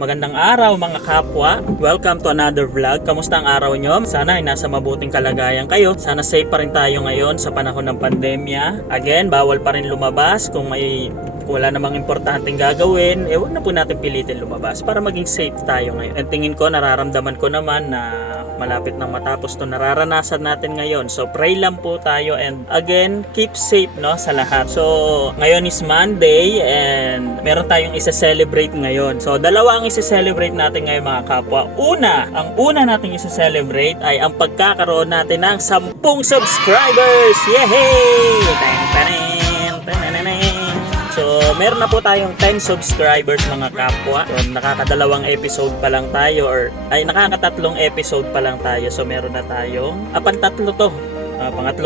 Magandang araw mga kapwa. Welcome to another vlog. Kamusta ang araw nyo? Sana ay nasa mabuting kalagayan kayo. Sana safe pa rin tayo ngayon sa panahon ng pandemya. Again, bawal pa rin lumabas. Kung wala namang importanteng gagawin, huwag na po natin pilitin lumabas para maging safe tayo ngayon. And tingin ko, nararamdaman ko naman na malapit nang matapos to nararanasan natin ngayon. So pray lang po tayo and again, keep safe sa lahat. So ngayon is Monday and meron tayong isa-celebrate ngayon. So dalawa ang isa-celebrate natin ngayon mga kapwa. Ang una nating isa-celebrate ay ang pagkakaroon natin ng 10 subscribers! Yehey! So, meron na po tayong 10 subscribers mga kapwa. So, nakakadalawang episode pa lang tayo nakakatatlong episode pa lang tayo. So, meron na tayong pangatlo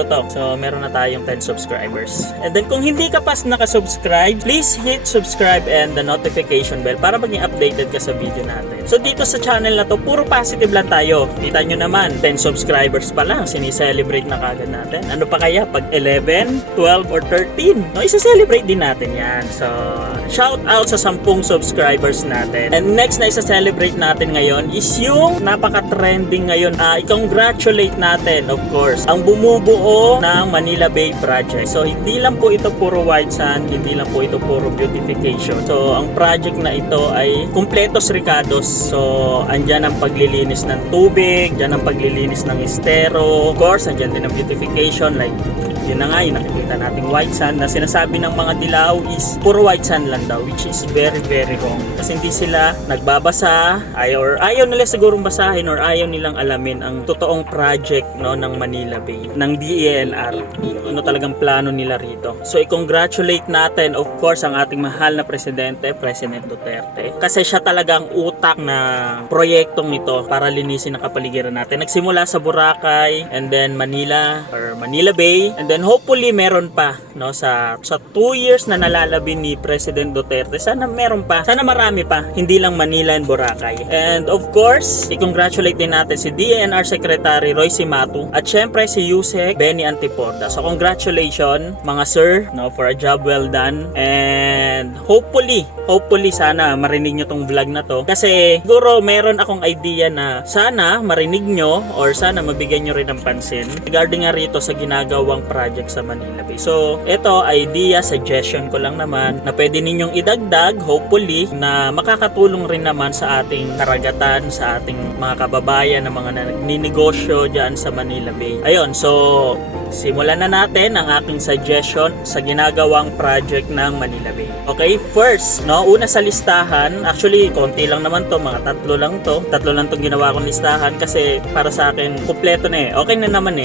to. So, meron na tayong 10 subscribers. And then, kung hindi ka pa nakasubscribe, please hit subscribe and the notification bell para maging updated ka sa video natin. So, dito sa channel na to, puro positive lang tayo. Kita nyo naman, 10 subscribers pa lang, sinicelebrate na kagad natin. Ano pa kaya pag 11, 12, or 13? Isa-celebrate din natin yan. So, shout out sa 10 subscribers natin. And next na isa-celebrate natin ngayon is yung napaka-trending ngayon. I-congratulate natin, of course, ang bumubuo ng Manila Bay Project. So, hindi lang po ito puro white sand, hindi lang po ito puro beautification. So, ang project na ito ay kumpletos ricados. So, andyan ang paglilinis ng tubig, andyan ang paglilinis ng estero. Of course, andyan din ang beautification. Like, yun na nga, yung nakikita nating white sand na sinasabi ng mga dilaw is puro white sand lang daw, which is very, very wrong. Kasi hindi sila nagbabasa, ayaw nila sigurong basahin or ayaw nilang alamin ang totoong project ng Manila Bay, ng DENR. Ano talagang plano nila rito. So, i-congratulate natin, of course, ang ating mahal na presidente, President Duterte. Kasi siya talagang utak na proyektong ito para linisin ang kapaligiran natin. Nagsimula sa Boracay, and then Manila, or Manila Bay, and then hopefully meron pa sa 2 years na nalalabi ni President Duterte. Sana meron pa. Sana marami pa. Hindi lang Manila and Boracay. And of course, i-congratulate din natin si DENR Secretary Roy Cimatu at syempre si Yusek Benny Antiporda. So congratulations mga sir for a job well done. And hopefully sana marinig nyo tong vlog na to. Kasi siguro meron akong idea na sana marinig nyo or sana mabigyan nyo rin ng pansin regarding nga rito sa ginagawang project sa Manila Bay. So, ito idea, suggestion ko lang naman na pwede ninyong idagdag, hopefully, na makakatulong rin naman sa ating karagatan, sa ating mga kababayan na mga nagninegosyo dyan sa Manila Bay. Ayun, so, simulan na natin ang aking suggestion sa ginagawang project ng Manila Bay. Okay, first, una sa listahan, actually, konti lang naman to, mga tatlo lang tong ginawa kong listahan kasi para sa akin, kumpleto na okay na naman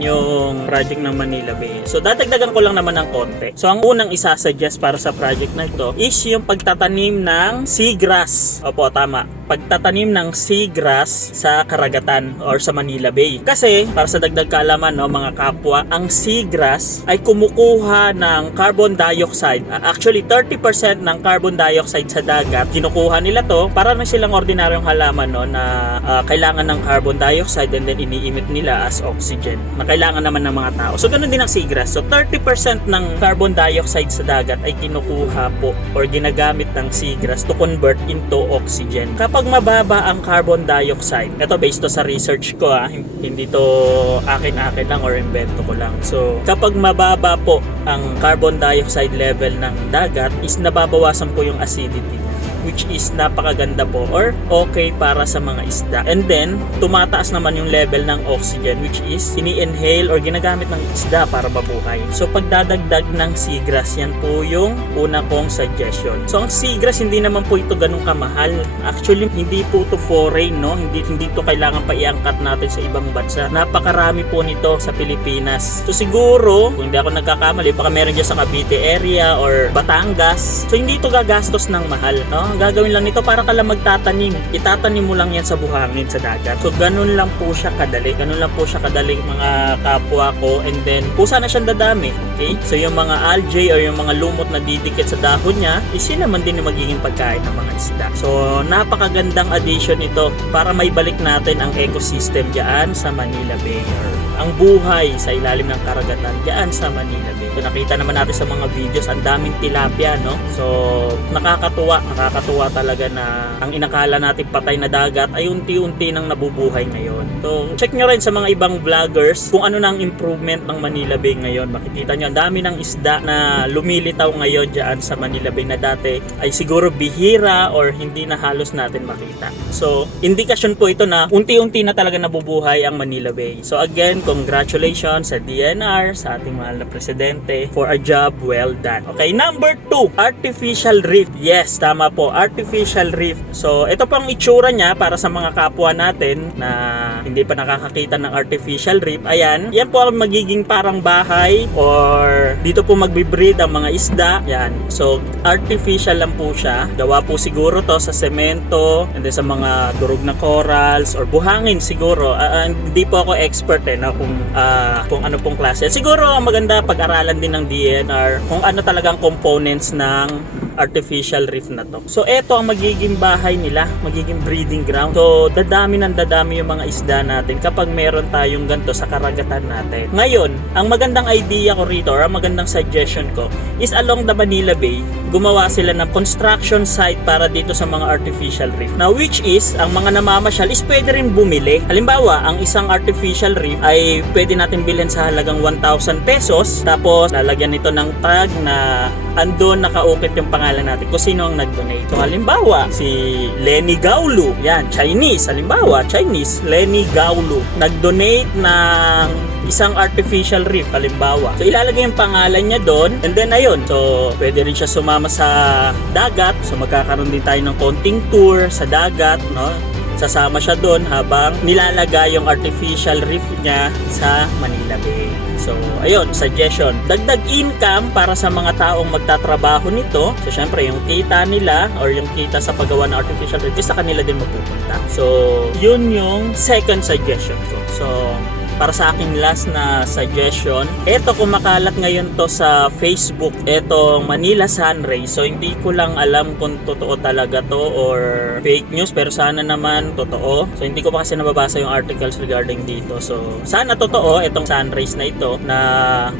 yung project ng Manila Bay. So, dadagdagan ko lang naman ng konti. So, ang unang isasuggest para sa project na ito is yung pagtatanim ng seagrass. Opo, tama. Pagtatanim ng seagrass sa karagatan or sa Manila Bay. Kasi, para sa dagdag kaalaman, mga kapwa, ang seagrass ay kumukuha ng carbon dioxide. Actually, 30% ng carbon dioxide sa dagat, kinukuha nila to para na silang ordinaryong halaman na kailangan ng carbon dioxide and then iniimit nila as oxygen na kailangan naman ng mga tao. So, ganun din ang seagrass. So, 30% ng carbon dioxide sa dagat ay kinukuha po or ginagamit ng seagrass to convert into oxygen. Kapag mababa ang carbon dioxide, ito based to sa research ko hindi to akin lang or invento ko lang. So, kapag mababa po ang carbon dioxide level ng dagat is nababawasan po yung acidity, which is napakaganda po or okay para sa mga isda. And then, tumataas naman yung level ng oxygen which is ini-inhale or ginagamit ng isda para mabuhay. So, pagdadagdag ng seagrass, yan po yung una kong suggestion. So, ang seagrass, hindi naman po ito ganun kamahal. Actually, hindi po ito foreign, Hindi ito kailangan pa iangkat natin sa ibang bansa. Napakarami po nito sa Pilipinas. So, siguro, kung hindi ako nagkakamali, baka meron dyan sa Cavite area or Batangas. So, hindi ito gagastos ng mahal, Ang gagawin lang nito para ka lang magtatanim. Itatanim mo lang yan sa buhangin sa dagat. So, ganun lang po siya kadali. Mga kapwa ko. And then, kusa na siyang dadami. Okay? So, yung mga algae or yung mga lumot na didikit sa dahon niya, yun naman din yung magiging pagkain ng mga isda. So, napakagandang addition ito para may balik natin ang ecosystem diyan sa Manila Bay or ang buhay sa ilalim ng karagatan diyan sa Manila Bay. So nakita naman natin sa mga videos, ang daming tilapia, no? So nakakatuwa talaga na ang inakala natin patay na dagat ay unti-unti nang nabubuhay ngayon. So check nyo rin sa mga ibang vloggers kung ano na ang improvement ng Manila Bay ngayon. Makikita nyo ang dami ng isda na lumilitaw ngayon dyan sa Manila Bay na dati ay siguro bihira or hindi na halos natin makita. So indikasyon po ito na unti-unti na talaga nabubuhay ang Manila Bay. So again, congratulations sa DNR, sa ating mahal na presidente for a job well done. Okay, number 2, artificial reef. Yes, tama po, artificial reef. So ito pang itsura niya para sa mga kapwa natin na hindi pa nakakakita ng artificial reef. Ayan, yan po ang magiging parang bahay or dito po magbe-breed ang mga isda. Yan. So artificial lang po siya. Gawa po siguro to sa semento and then sa mga durog na corals or buhangin siguro. Hindi po ako expert na kung ano pong klase. Siguro ang maganda pag-aralan din ng DNR kung ano talagang components ng artificial reef na to. So eto ang magiging bahay nila, magiging breeding ground. So dadami yung mga isda natin kapag meron tayong ganito sa karagatan natin. Ngayon, ang magandang idea ko rito or ang magandang suggestion ko is along the Manila Bay, gumawa sila ng construction site para dito sa mga artificial reef. Now which is, ang mga namamasyal is pwede rin bumili. Halimbawa, ang isang artificial reef ay pwede natin bilhin sa halagang 1,000 pesos. Tapos lalagyan ito ng tag na andon nakaukit yung pangalan natin kung sino ang nag-donate. So halimbawa, si Lenny Gaulu, yan, Chinese, halimbawa, Chinese, Lenny Gaulu, nag-donate ng isang artificial reef, halimbawa. So ilalagay yung pangalan niya doon and then ayun, so pwede rin siya sumama sa dagat. So magkakaroon din tayo ng konting tour sa dagat, no? Sasama siya doon habang nilalagay yung artificial reef niya sa Manila Bay. So, ayun, suggestion. Dagdag income para sa mga taong magtatrabaho nito. So, syempre, yung kita nila or yung kita sa paggawa ng artificial reef sa kanila din mapupunta. So, yun yung second suggestion ko. So, para sa aking last na suggestion, eto kumakalat ngayon to sa Facebook, etong Manila Sunrays. So hindi ko lang alam kung totoo talaga to or fake news, pero sana naman totoo. So hindi ko pa kasi nababasa yung articles regarding dito. So sana totoo itong sunrays na ito, na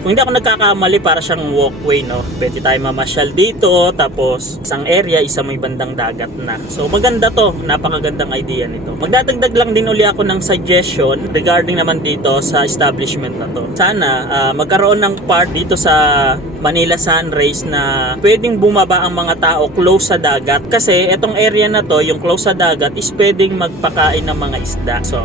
kung hindi ako nagkakamali para siyang walkway, no? Pwede tayo mamasyal dito, tapos isang area, isa may bandang dagat na. So maganda to, napakagandang idea nito. Magdadagdag lang din uli ako ng suggestion regarding naman dito sa establishment na to. Sana magkaroon ng part dito sa Manila Sunrays na pwedeng bumaba ang mga tao close sa dagat, kasi etong area na to, yung close sa dagat, is pwedeng magpakain ng mga isda. So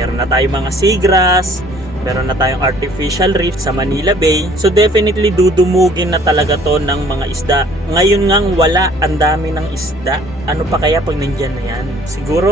meron na tayong mga seagrass, meron na tayong artificial reef sa Manila Bay. So definitely dudumugin na talaga to ng mga isda. Ngayon ngang wala, ang dami ng isda. Ano pa kaya pag nandyan na yan? Siguro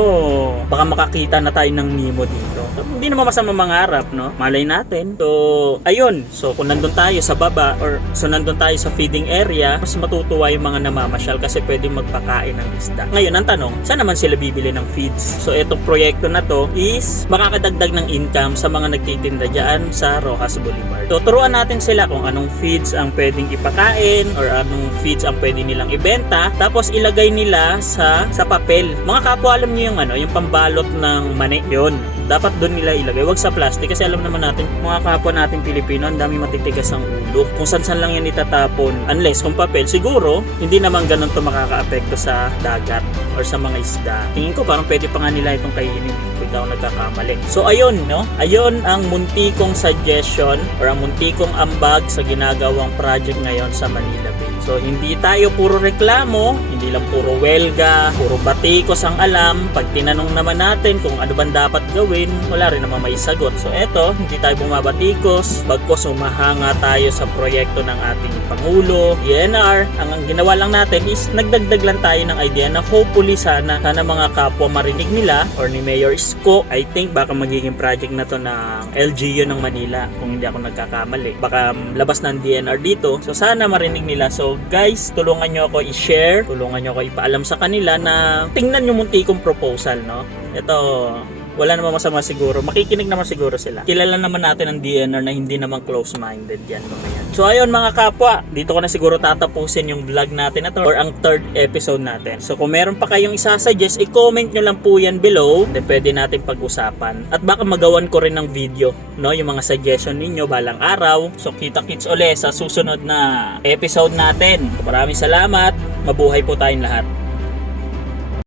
baka makakita na tayo ng Nemo dito. So, hindi naman masama mangarap, no? Malay natin. So ayun, so kung nandun tayo sa baba or so nandun tayo sa feeding area, mas matutuwa yung mga namamasyal kasi pwedeng magpakain ng isda. Ngayon ang tanong, saan naman sila bibili ng feeds? So itong proyekto na to is makakadagdag ng income sa mga nagtitinda dyan sa Rojas Boulevard. So turuan natin sila kung anong feeds ang pwedeng ipakain or anong feeds ang pwede nilang ibenta, tapos ilagay nila sa papel. Mga kapwa, alam niyo yung yung pambalot ng mani, yun. Dapat doon nila ilagay, wag sa plastic, kasi alam naman natin, mga kapwa natin Pilipino, ang dami matitigas ang ulo. Kung saan lang yan itatapon, unless kung papel, siguro hindi naman ganun to makakaapekto sa dagat or sa mga isda. Tingin ko parang pwede pa nga nila itong kainin kung daw nagkakamali. So ayun, no? Ayun ang muntikong suggestion or ang muntikong ambag sa ginagawang project ngayon sa Manila Bay. So hindi tayo puro reklamo, hindi lang puro welga, puro batikos ang alam. Pag tinanong naman natin kung ano bang dapat gawin, wala rin naman may sagot. So eto, hindi tayo bumabatikos, bagkos umahanga tayo sa proyekto ng ating Pangulo, DNR. Ang ginawa lang natin is nagdagdag lang tayo ng idea na hopefully sana mga kapwa marinig nila or ni Mayor Isko. I think baka magiging project na to ng LGU ng Manila kung hindi ako nagkakamali. Baka labas ng DNR dito. So sana marinig nila. So guys, tulungan nyo ako i-share, tulungan nyo ako ipaalam sa kanila na tingnan nyo muntikong proposal, no? Ito, wala namang masama siguro. Makikinig naman siguro sila. Kilala naman natin ang DNR na hindi naman close-minded yan. So ayun mga kapwa, dito ko na siguro tatapusin yung vlog natin na to or ang third episode natin. So kung meron pa kayong isasuggest, i-comment nyo lang po yan below. Then pwede natin pag-usapan. At baka magawan ko rin ng video, no? Yung mga suggestion ninyo balang araw. So kita-kits ulit sa susunod na episode natin. Maraming salamat. Mabuhay po tayong lahat.